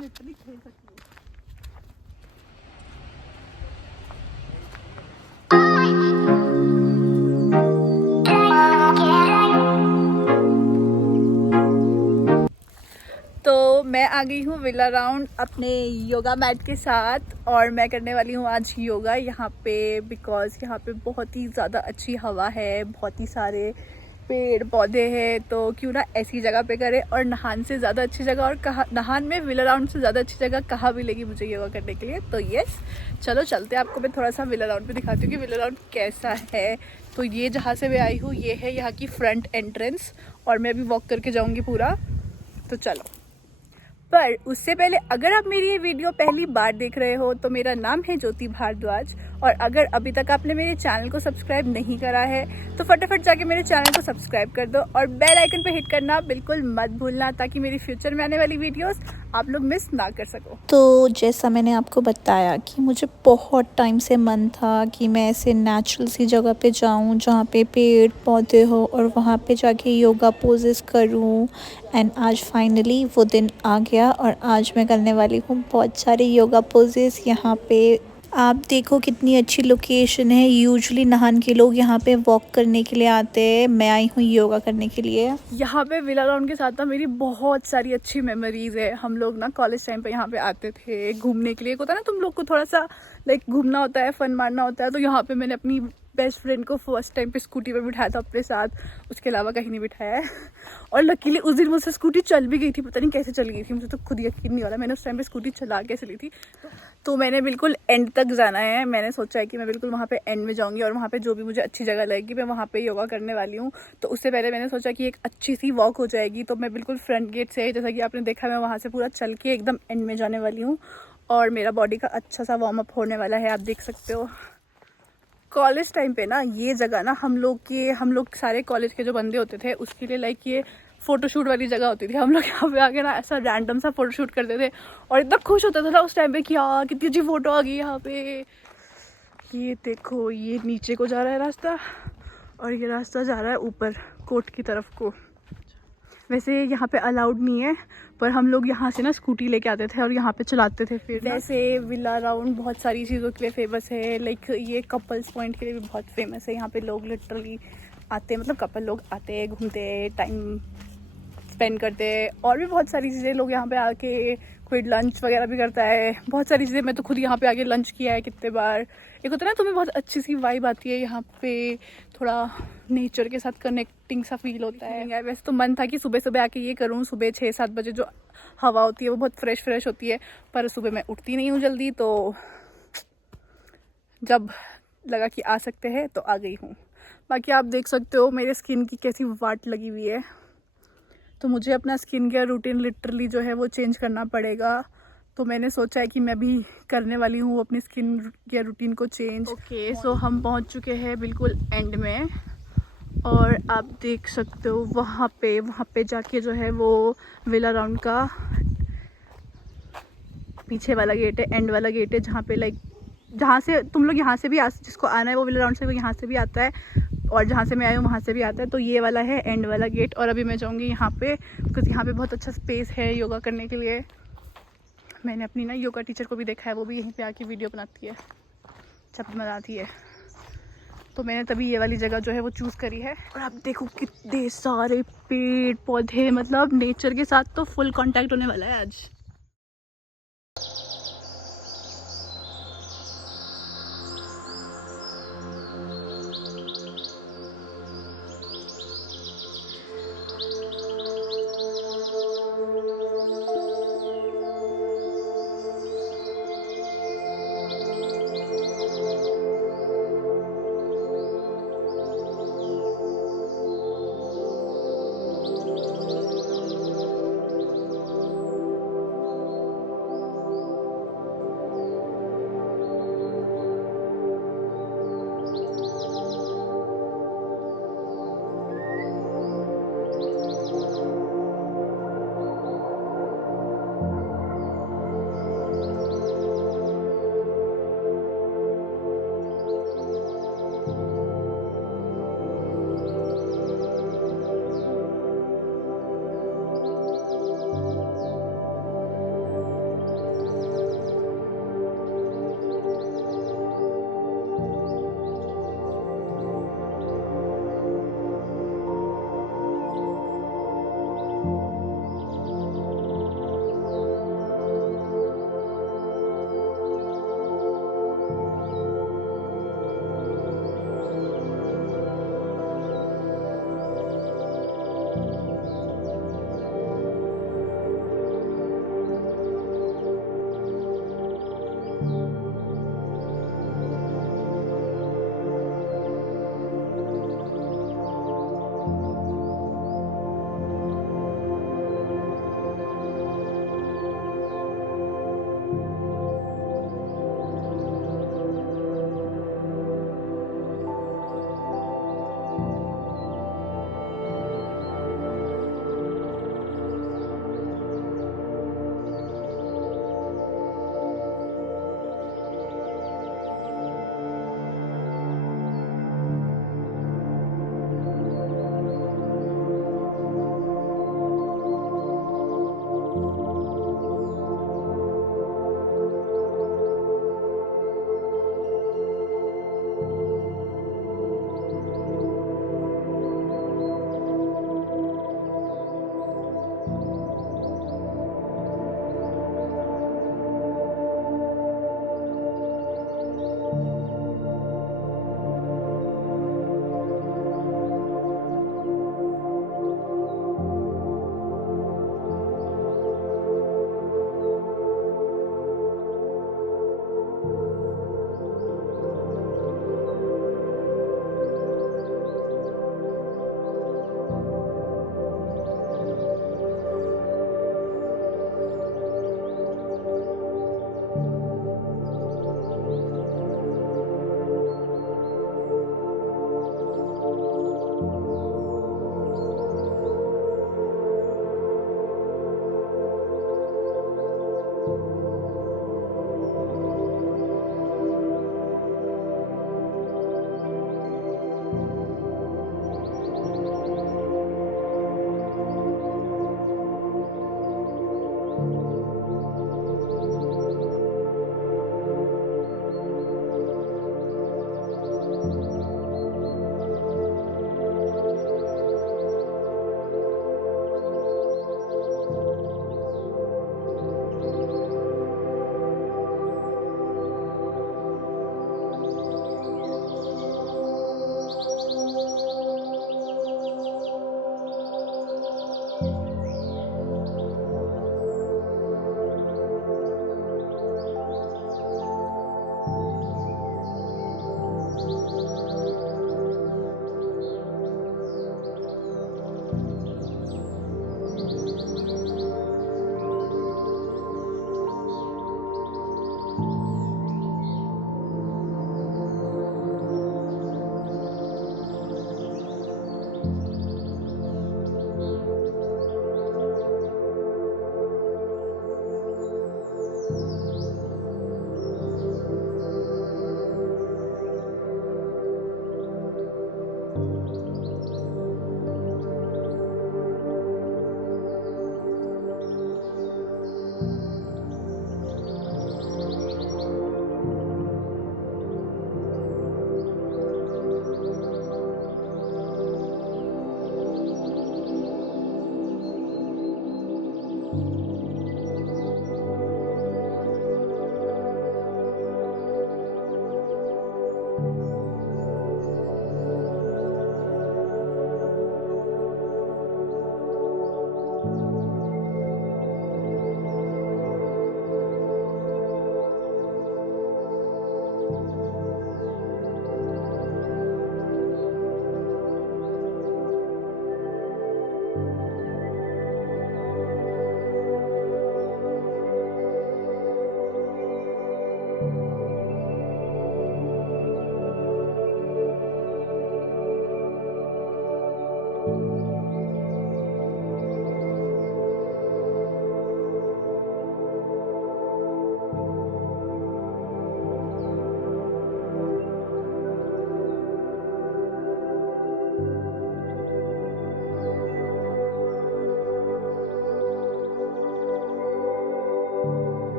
Literally खेल सकती हूँ। तो मैं आ गई हूँ विला राउंड अपने योगा मैट के साथ और मैं करने वाली हूँ आज योगा यहाँ पे, बिकॉज़ यहाँ पे बहुत ही ज़्यादा अच्छी हवा है, बहुत ही सारे पेड़ पौधे हैं, तो क्यों ना ऐसी जगह पे करें। और नाहन से ज़्यादा अच्छी जगह और कहाँ, नाहन में विला राउंड से ज़्यादा अच्छी जगह कहाँ मिलेगी मुझे योगा करने के लिए। तो यस, चलो चलते हैं, आपको मैं थोड़ा सा विला राउंड पे दिखाती हूँ कि विला राउंड कैसा है। तो ये जहाँ से मैं आई हूँ ये है यहाँ की फ्रंट एंट्रेंस और मैं अभी वॉक करके जाऊँगी पूरा, तो चलो। पर उससे पहले अगर आप मेरी ये वीडियो पहली बार देख रहे हो तो मेरा नाम है ज्योति भारद्वाज, और अगर अभी तक आपने मेरे चैनल को सब्सक्राइब नहीं करा है तो फटाफट जाके मेरे चैनल को सब्सक्राइब कर दो और बेल आइकन पे हिट करना बिल्कुल मत भूलना, ताकि मेरी फ्यूचर में आने वाली वीडियोस आप लोग मिस ना कर सको। तो जैसा मैंने आपको बताया कि मुझे बहुत टाइम से मन था कि मैं ऐसे नेचुरल सी जगह पे जाऊं जहाँ पे पेड़ पौधे हो और वहाँ पे जाके योगा पोजेस करूं, एंड आज फाइनली वो दिन आ गया और आज मैं करने वाली हूँ बहुत सारे योगा पोजेस यहाँ पे। आप देखो कितनी अच्छी लोकेशन है। यूजुअली नाहन के लोग यहाँ पे वॉक करने के लिए आते हैं, मैं आई हूँ योगा करने के लिए। यहाँ पे विला राउंड के साथ ना मेरी बहुत सारी अच्छी मेमोरीज है। हम लोग ना कॉलेज टाइम पे यहाँ पे आते थे घूमने के लिए। होता है ना तुम लोग को थोड़ा सा लाइक घूमना होता है, फन मारना होता है, तो यहाँ पे मैंने अपनी बेस्ट फ्रेंड को फर्स्ट टाइम पे स्कूटी पे बिठाया था अपने साथ, उसके अलावा कहीं नहीं बिठाया है। और लकीली उस दिन मुझसे स्कूटी चल भी गई थी, पता नहीं कैसे चल गई थी, मुझे तो खुद यकीन नहीं हो रहा मैंने उस टाइम पे स्कूटी चला कैसे ली थी। तो मैंने बिल्कुल एंड तक जाना है। मैंने सोचा है कि मैं बिल्कुल वहाँ पे एंड में जाऊँगी और वहाँ पे जो भी मुझे अच्छी जगह लगेगी मैं वहाँ पे योगा करने वाली हूँ। तो उससे पहले मैंने सोचा कि एक अच्छी सी वॉक हो जाएगी, तो मैं बिल्कुल फ्रंट गेट से, जैसा कि आपने देखा, मैं वहाँ से पूरा चल के एकदम एंड में जाने वाली हूँ और मेरा बॉडी का अच्छा सा वार्म अप होने वाला है, आप देख सकते हो। कॉलेज टाइम पे ना ये जगह ना हम लोग सारे कॉलेज के जो बंदे होते थे उसके लिए लाइक ये फोटोशूट वाली जगह होती थी। हम लोग यहाँ पे आके ना ऐसा रैंडम सा फोटोशूट करते थे और इतना खुश होता था ना उस टाइम पे कि हाँ कितनी अच्छी फोटो आ गई यहाँ पे। ये देखो, ये नीचे को जा रहा है रास्ता और ये रास्ता जा रहा है ऊपर कोर्ट की तरफ को। वैसे यहाँ पे अलाउड नहीं है, पर हम लोग यहाँ से ना स्कूटी लेके आते थे और यहाँ पे चलाते थे। फिर वैसे विला राउंड बहुत सारी चीज़ों के लिए फेमस है, लाइक ये कपल्स पॉइंट के लिए भी बहुत फेमस है। यहाँ पे लोग लिटरली आते हैं, मतलब कपल लोग आते हैं, घूमते हैं, टाइम स्पेंड करते हैं, और भी बहुत सारी चीज़ें। लोग यहाँ पे आके कोई लंच वगैरह भी करता है, बहुत सारी चीज़ें। मैं तो खुद यहाँ पे आके लंच किया है कितने बार। एक होता है ना तुम्हें बहुत अच्छी सी वाइब आती है यहाँ पे, थोड़ा नेचर के साथ कनेक्टिंग सा फील होता है। वैसे तो मन था कि सुबह सुबह आके ये करूँ, सुबह 6-7 बजे जो हवा होती है वो बहुत फ्रेश होती है, पर सुबह मैं उठती नहीं हूँ जल्दी, तो जब लगा कि आ सकते हैं तो आ गई हूँ। बाकी आप देख सकते हो मेरे स्किन की कैसी वाट लगी हुई है, तो मुझे अपना स्किन केयर रूटीन लिटरली जो है वो चेंज करना पड़ेगा। तो मैंने सोचा है कि मैं भी करने वाली हूँ अपनी स्किन केयर रूटीन को चेंज। ओके, सो हम पहुँच चुके हैं बिल्कुल एंड में और आप देख सकते हो वहाँ पे जाके जो है वो विला राउंड का पीछे वाला गेट है, एंड वाला गेट है, जहाँ पे लाइक जहाँ से तुम लोग यहाँ से भी जिसको आना है वो विला राउंड से वो यहाँ से भी आता है, और जहाँ से मैं आई हूँ वहाँ से भी आता है। तो ये वाला है एंड वाला गेट, और अभी मैं जाऊँगी यहाँ पे, बिकॉज यहाँ पे बहुत अच्छा स्पेस है योगा करने के लिए। मैंने अपनी ना योगा टीचर को भी देखा है, वो भी यहीं पे आके वीडियो बनाती है, सब मजा आती है, तो मैंने तभी ये वाली जगह जो है वो चूज़ करी है। और आप देखो कितने सारे पेड़ पौधे, मतलब नेचर के साथ तो फुल कॉन्टैक्ट होने वाला है आज।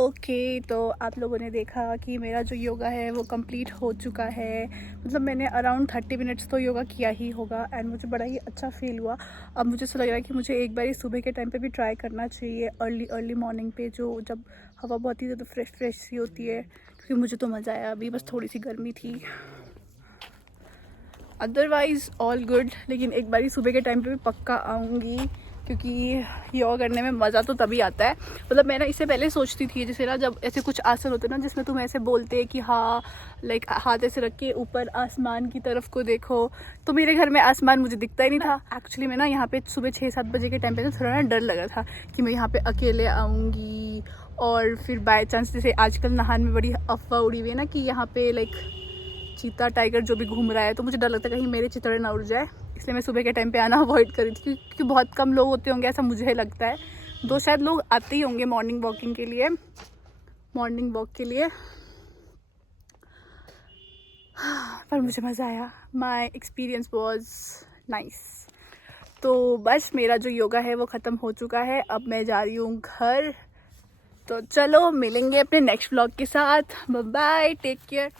ओके तो आप लोगों ने देखा कि मेरा जो योगा है वो कंप्लीट हो चुका है। मतलब मैंने अराउंड 30 मिनट्स तो योगा किया ही होगा एंड मुझे बड़ा ही अच्छा फील हुआ। अब मुझे ऐसा लग रहा है कि मुझे एक बार सुबह के टाइम पे भी ट्राई करना चाहिए, अर्ली मॉर्निंग पे, जो जब हवा बहुत ही ज़्यादा फ्रेश सी होती है, क्योंकि मुझे तो मज़ा आया। अभी बस थोड़ी सी गर्मी थी, अदरवाइज़ ऑल गुड। लेकिन एक बार सुबह के टाइम पे भी पक्का आऊँगी, क्योंकि योगा करने में मज़ा तो तभी आता है। मतलब मैं ना इससे पहले सोचती थी, जैसे ना जब ऐसे कुछ आसन होते हैं ना जिसमें तुम ऐसे बोलते हैं कि हाँ लाइक हाथ ऐसे रख के ऊपर आसमान की तरफ को देखो, तो मेरे घर में आसमान मुझे दिखता ही नहीं था। एक्चुअली मैं ना यहाँ पे सुबह 6-7 बजे के टाइम पे ना थोड़ा ना डर लगा था कि मैं यहाँ पे अकेले आऊँगी, और फिर बाय चांस जैसे आजकल नाहन में बड़ी अफवाह उड़ी हुई है ना कि यहाँ पे लाइक चीता टाइगर जो भी घूम रहा है, तो मुझे डर लगता है कहीं मेरे चितड़े ना उड़ जाए, इसलिए मैं सुबह के टाइम पे आना अवॉइड करी थी, क्योंकि बहुत कम लोग होते होंगे ऐसा मुझे लगता है। 2 शायद लोग आते ही होंगे मॉर्निंग वॉक के लिए। पर मुझे मज़ा आया, माई एक्सपीरियंस वॉज नाइस। तो बस मेरा जो योगा है वो ख़त्म हो चुका है, अब मैं जा रही हूँ घर। तो चलो मिलेंगे अपने नेक्स्ट व्लॉग के साथ। Bye bye, take care.